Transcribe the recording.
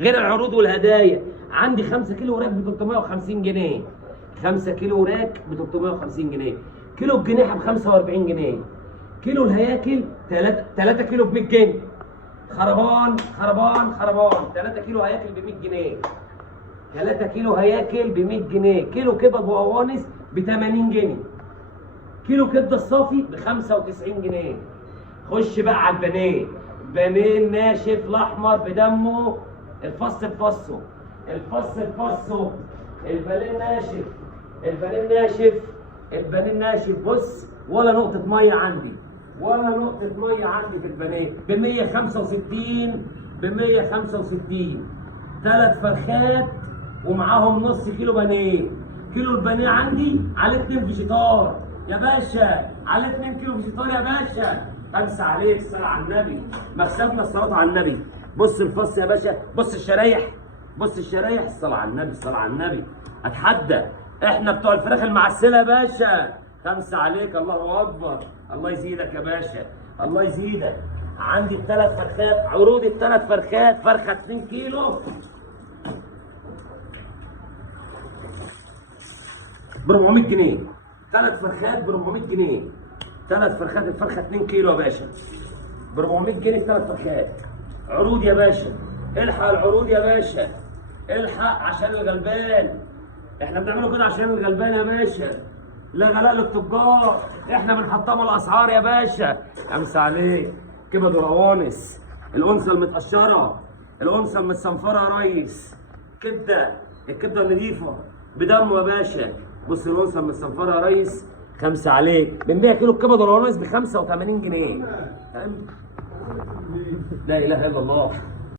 غير العروض والهدايا. عندي 5 كيلو وراك ب 350 جنيه. 5 كيلو وراك ب 350 جنيه. كيلو الجنيحه ب 45 جنيه. كيلو الهياكل 3 كيلو ب 100 جنيه. خربان خربان خربان. 3 كيلو هياكل ب 100 جنيه. 3 كيلو هياكل ب 100 جنيه. كيلو كبد وقوانص ب 80 جنيه. كيلو كبده الصافي ب 95 جنيه. خش بقى على البانيه. بانيه الناشف الاحمر بدمه، الفص بفصه، الفص بفصه، البانيه الناشف، البانيه الناشف، البانيه الناشف. بص، ولا نقطة مية عندي، ولا نقطة مية عندي في البانيه ب 165. ب 165. 3 فرخات ومعاهم نص كيلو بانيه. كيلو البانيه عندي عليه 2 فيجيتار يا باشا، عليه 2 كيلو فيجيتار يا باشا. 5 عليك، الصلاة على النبي. مكسبنا الصلاة على النبي. بص الفص يا باشا، بص الشرايح، بص الشرايح، الصلاة على النبي، الصلاة على النبي. اتحدى احنا بتوع الفراخ المعسلة يا باشا. 5 عليك، الله أكبر. الله يزيدك يا باشا، الله يزيدك. عندي ال3 فرخات، عروض ال3 فرخات، فرخة 2 كيلو ب 400 جنيه. 3 فرخات ب 400 جنيه. 3 فرخات، الفرخه 2 كيلو يا باشا ب 400 جنيه. 3 فرخات عروض يا باشا. الحق العروض يا باشا، الحق عشان الغلبان. احنا بنعمله كده عشان الغلبان يا باشا، لا غلاء للتجار. احنا بنحطم الاسعار يا باشا. 5 عليك. كبد وقوانص، الانثى المتقشره، الانثى المتصنفره يا ريس. كبده، الكبده النظيفه بدمه يا باشا. بص الانثى المتصنفره يا ريس. 5 عليك. بنبيع كيلو الكبد والقوانص ب 85 جنيه. فاهم؟ لا اله الا الله.